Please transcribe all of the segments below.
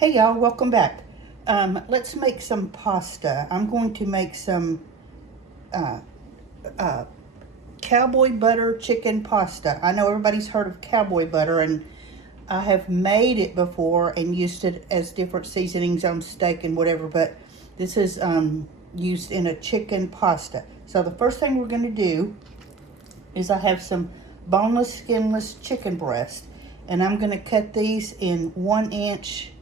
Hey y'all, welcome back. Let's make some pasta. I'm going to make some uh, uh, Cowboy Butter Chicken Pasta. I know everybody's heard of cowboy butter, and I have made it before and used it as different seasonings on steak and whatever, but this is used in a chicken pasta. So the first thing we're going to do is I have some boneless, skinless chicken breast, and I'm going to cut these in 1-inch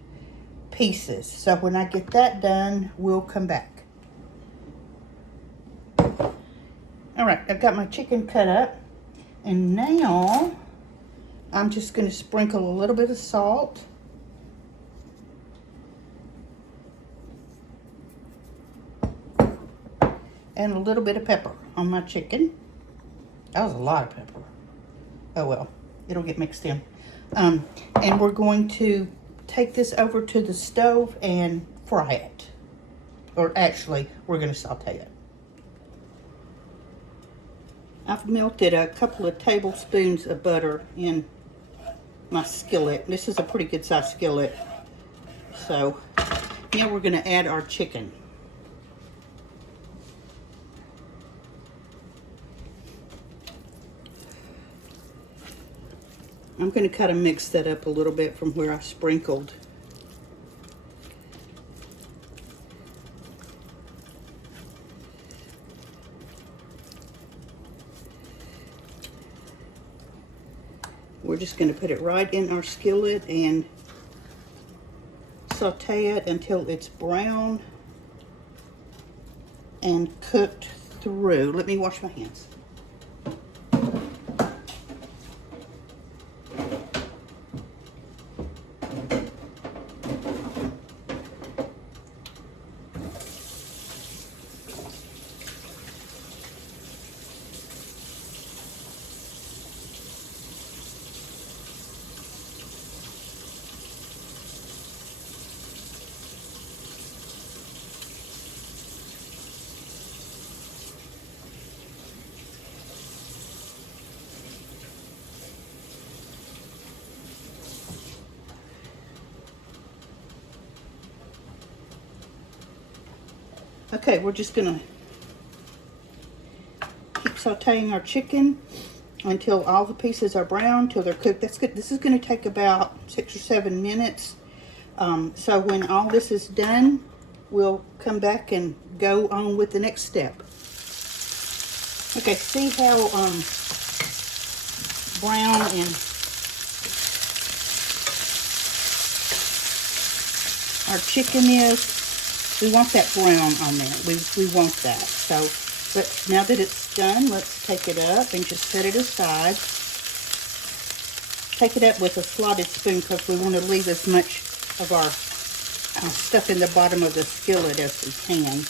pieces. So when I get that done, we'll come back. All right, I've got my chicken cut up, and now I'm just going to sprinkle a little bit of salt and a little bit of pepper on my chicken. That was a lot of pepper. Oh well, it'll get mixed in. And we're going to take this over to the stove and fry it. Or actually, we're going to saute it. I've melted a couple of tablespoons of butter in my skillet. This is a pretty good sized skillet. So now we're going to add our chicken. I'm going to kind of mix that up a little bit from where I sprinkled. We're just going to put it right in our skillet and saute it until it's brown and cooked through. Let me wash my hands. Okay, we're just gonna keep sauteing our chicken until all the pieces are brown, till they're cooked. That's good. This is gonna take about 6 or 7 minutes. So when all this is done, we'll come back and go on with the next step. Okay, see how brown and our chicken is? We want that brown on there. We want that. So, but now that it's done, let's take it up and just set it aside. Take it up with a slotted spoon because we want to leave as much of our stuff in the bottom of the skillet as we can.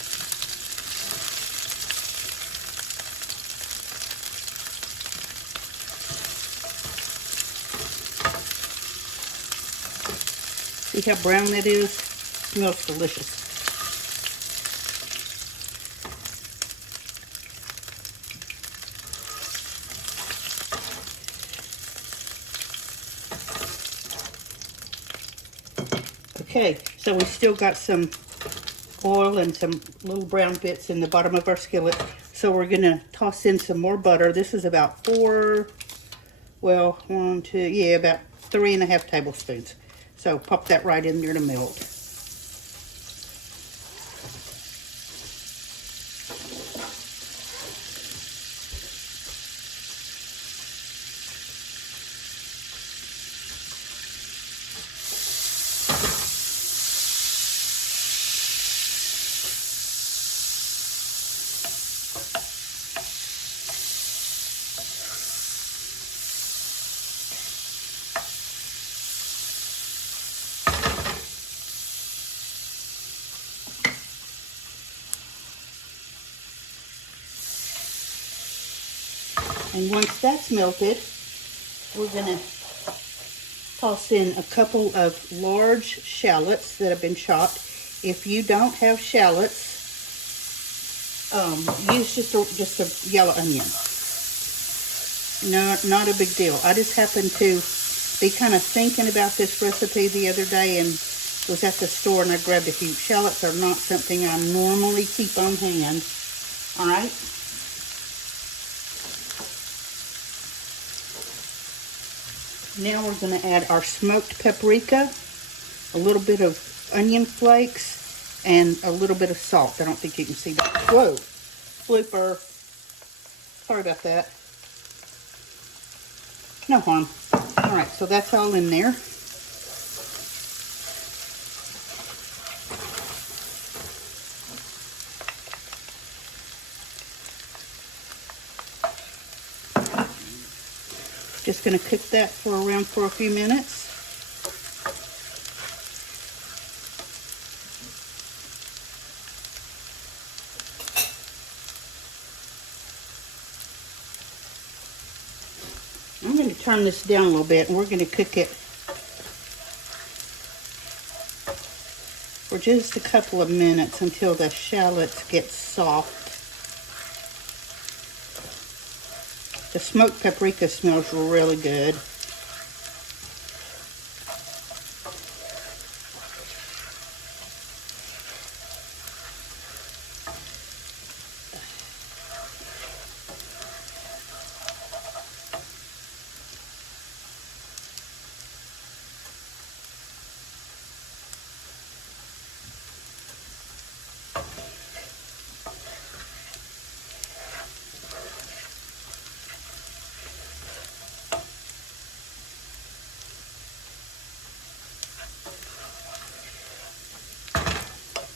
See how brown that is? Smells delicious. Okay, so we still got some oil and some little brown bits in the bottom of our skillet. So we're going to toss in some more butter. This is about about 3.5 tablespoons. So pop that right in there to melt. And once that's melted, we're going to toss in a couple of large shallots that have been chopped. If you don't have shallots, use just a yellow onion. No, not a big deal. I just happened to be kind of thinking about this recipe the other day, and was at the store and I grabbed a few. Shallots are not something I normally keep on hand. All right. Now we're going to add our smoked paprika, a little bit of onion flakes, and a little bit of salt. I don't think you can see that. Whoa, blooper. Sorry about that. No harm. All right, so that's all in there. Just going to cook that for a few minutes. I'm going to turn this down a little bit, and we're going to cook it for just a couple of minutes until the shallots get soft. The smoked paprika smells really good.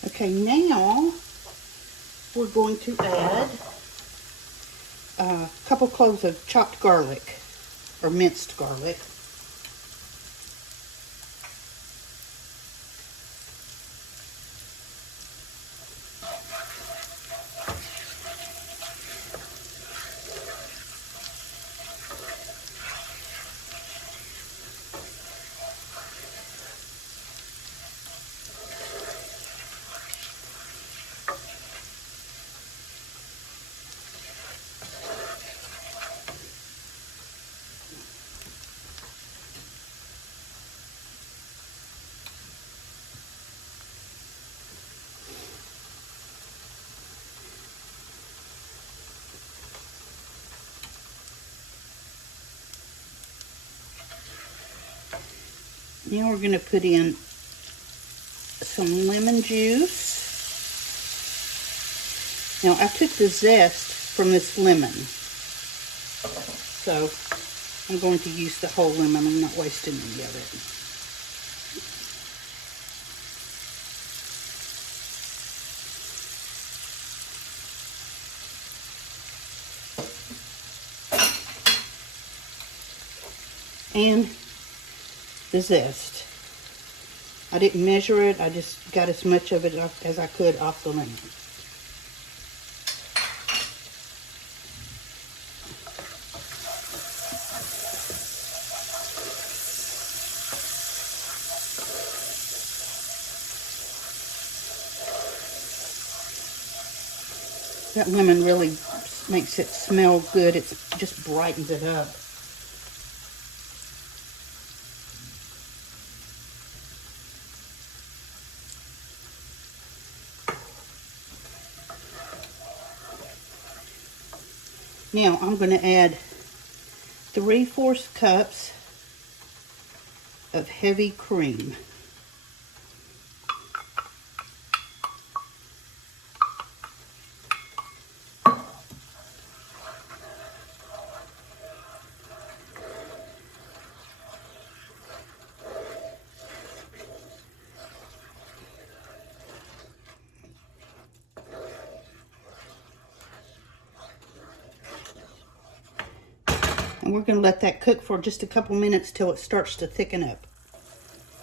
Okay, now we're going to add a couple cloves of chopped garlic, or minced garlic. Now we're going to put in some lemon juice. Now I took the zest from this lemon, so I'm going to use the whole lemon. I'm not wasting any of it. And the zest. I didn't measure it. I just got as much of it as I could off the lemon. That lemon really makes it smell good. It just brightens it up. Now I'm going to add 3/4 cups of heavy cream. And we're going to let that cook for just a couple minutes till it starts to thicken up.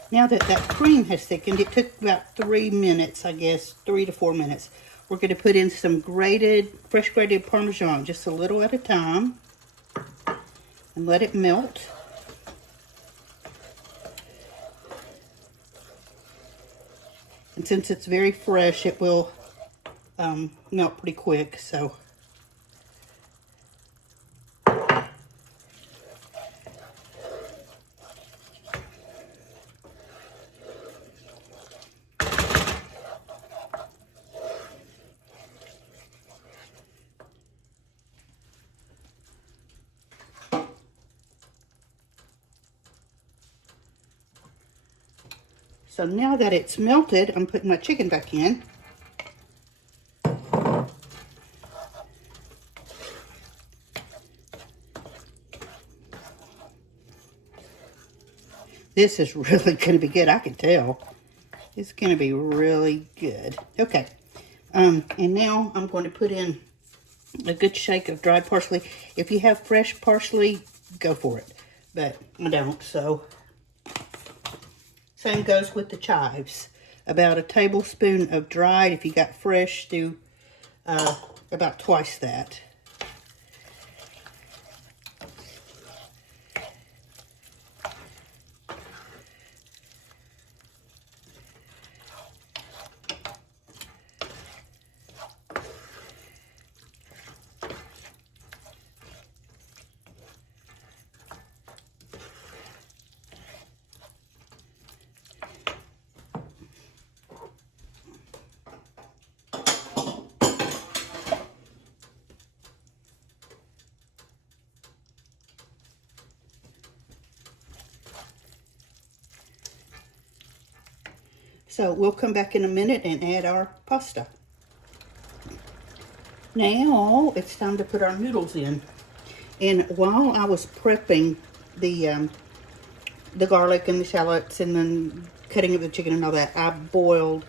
Now that that cream has thickened, it took about 3 minutes, I guess, 3 to 4 minutes. We're going to put in some fresh grated Parmesan, just a little at a time, and let it melt. And since it's very fresh, it will melt pretty quick, so. So now that it's melted, I'm putting my chicken back in. This is really going to be good. I can tell. It's going to be really good. Okay. And now I'm going to put in a good shake of dried parsley. If you have fresh parsley, go for it. But I don't, so. Same goes with the chives. About a tablespoon of dried. If you got fresh, do about twice that. So we'll come back in a minute and add our pasta. Now it's time to put our noodles in. And while I was prepping the garlic and the shallots and then cutting up the chicken and all that, I boiled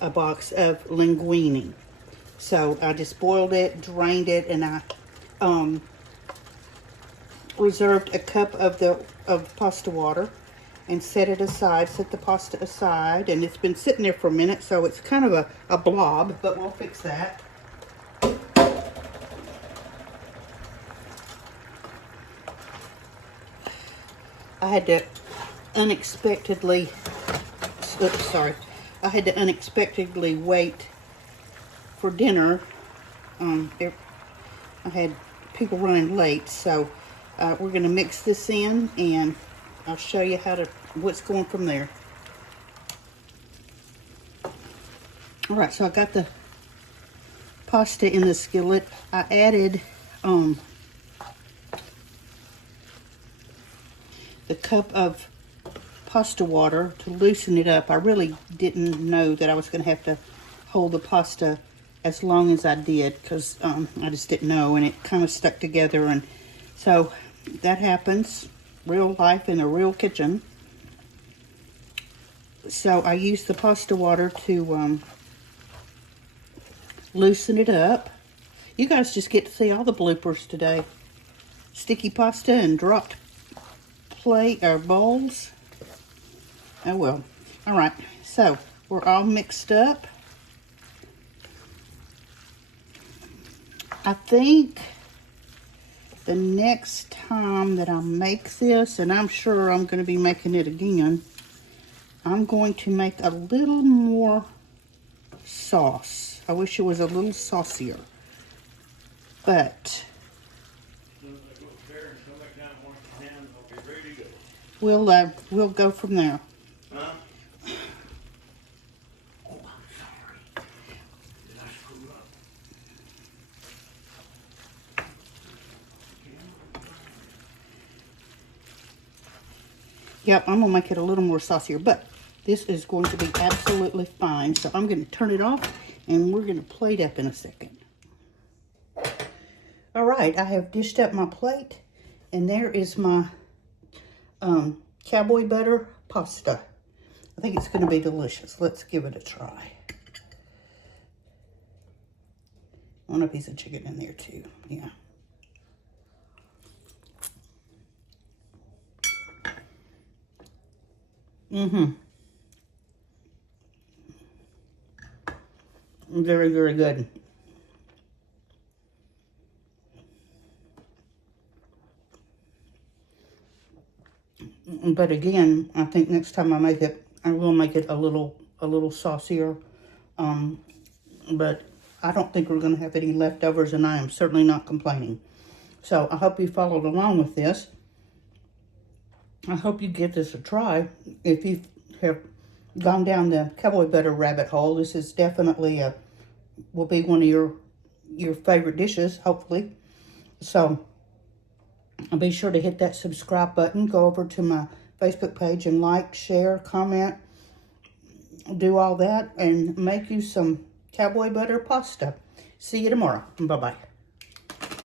a box of linguine. So I just boiled it, drained it, and I reserved a cup of pasta water and set it aside, set the pasta aside, and it's been sitting there for a minute, so it's kind of a blob, but we'll fix that. I had to unexpectedly wait for dinner. I had people running late, so we're going to mix this in, and I'll show you what's going from there. All right, so I got the pasta in the skillet. I added the cup of pasta water to loosen it up. I really didn't know that I was going to have to hold the pasta as long as I did, because I just didn't know, and it kind of stuck together, and so that happens. Real life in a real kitchen. So I used the pasta water to loosen it up. You guys just get to see all the bloopers today. Sticky pasta and dropped plate or bowls. Oh well. All right. So we're all mixed up. I think the next time that I make this, and I'm sure I'm going to be making it again, I'm going to make a little more sauce. I wish it was a little saucier. But we'll go from there. Huh? Yep, I'm going to make it a little more saucier, but this is going to be absolutely fine. So I'm going to turn it off, and we're going to plate up in a second. All right, I have dished up my plate, and there is my cowboy butter pasta. I think it's going to be delicious. Let's give it a try. I want a piece of chicken in there too, yeah. Very, very good. But again, I think next time I make it, I will make it a little saucier. But I don't think we're going to have any leftovers, and I am certainly not complaining. So I hope you followed along with this. I hope you give this a try. If you have gone down the cowboy butter rabbit hole, this is definitely will be one of your favorite dishes, hopefully. So be sure to hit that subscribe button. Go over to my Facebook page and like, share, comment, do all that and make you some cowboy butter pasta. See you tomorrow. Bye-bye.